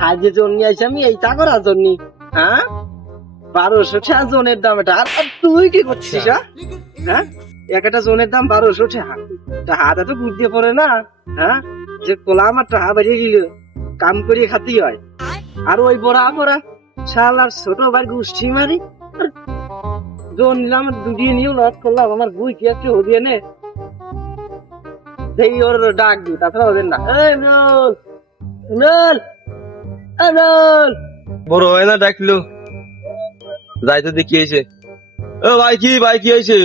হাজে জন নিয়ে আসি আমি এইটা করার জন্য, হ্যাঁ 1200 টাকা জনের দাম এটা। আর তুই কি করছিস? হ্যাঁ একটা জনের দাম 1200 টাকা, তা হাতে তো বুঝতে পড়ে না, হ্যাঁ যে কোলা আমার টাকা বেরিয়ে গেল, কাম করিয়ে খাতি হয়। আর ওই বড়া বড়া শালার ছোট ভাই গোষ্ঠী মারি জন নিলাম, দুটিয়ে নিয়েও লস করলাম, আমার বুই কি একটু হবিয়ে নে সেই ওর ডাক দিই, তাছাড়া ওদের না। এই নল নল নল বড় হয় না ডাকলো, যাই তো দেখি এসে। ও ভাই কি হয়েছে?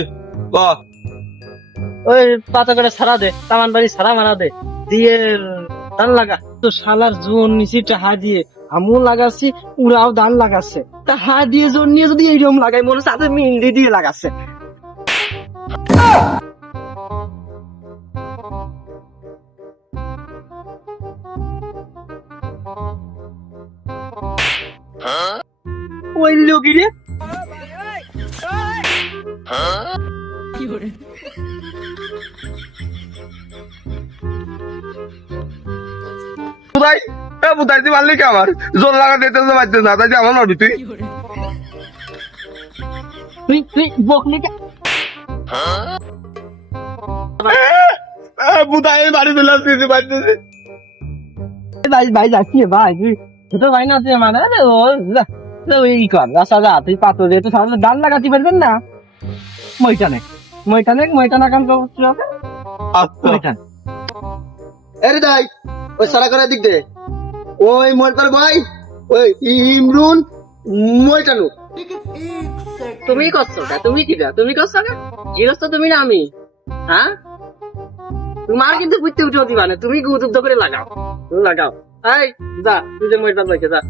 ওই পাতা করে সারা দে, তামান বাড়ি সারা মারা দে, দিয়ে ধান লাগা। তো শালার জোন নিচে টাহা দিয়ে আমও লাগাচ্ছি, উড়াও ধান লাগাচ্ছে, টাহা দিয়ে জোন নিয়ে যদি এইরকম লাগাই মনে হচ্ছে তাদের মেহেন্দি দিয়ে লাগাচ্ছে। ওই লোকি রে বুধাই বুধাই তুই মারলি কি আমার জোর লাগা দিতে পারছিস না, তাই আমার নবি তুই তুই বকলি কে? বুধাই বাড়ি চলে আসতেছি পারতেছি। ভাই যাচ্ছি ভাই, তুই তো ভাই না তুই মানে ওই কর রাস্তা যা, তুই পাত্র দিয়ে তো সামনে ধান লাগাতে পারবেন না। মইটা না কাম করতে হবে। মইটান এরে দাই ওই সারা করার দিক দে, ওই মোটর ভাই ওই ইমরুন মইটানো। তুমি করছো না, তুমি কি দা তুমি করছো না, গৃহস্থ তুমি না আমি, হ্যাঁ তোমার কিন্তু বুঝতে উঠে দিবা না, তুমি গুজব করে লাগাও, তুমি লাগাও। এই যা তুই যে মইটা লাইকে যা।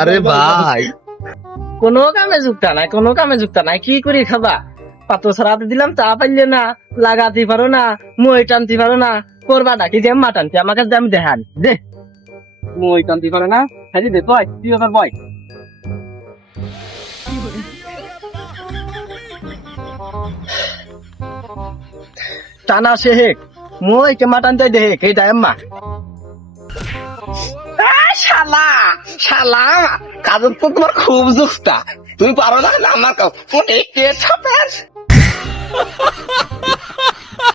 আরে ভাই কোনো কামে যুক্ত নাই, কি করে খাবা? পাত্র ছাড়াতে দিলাম তা পাইলে না, লাগাতে পারো না, মই টানতে পারো না, করবা ডাকি যে মা টানতে আমাকে আমি দেখান দে, মই টানতে পারো না, হ্যাঁ দে বয় তুই আবার বয়। টানা শেখ মই কে মা টানতে দে কে দেয় মা। শালা শালা কাজল তো তোমার খুব জুস্তা, তুমি পারো না আমার কাউ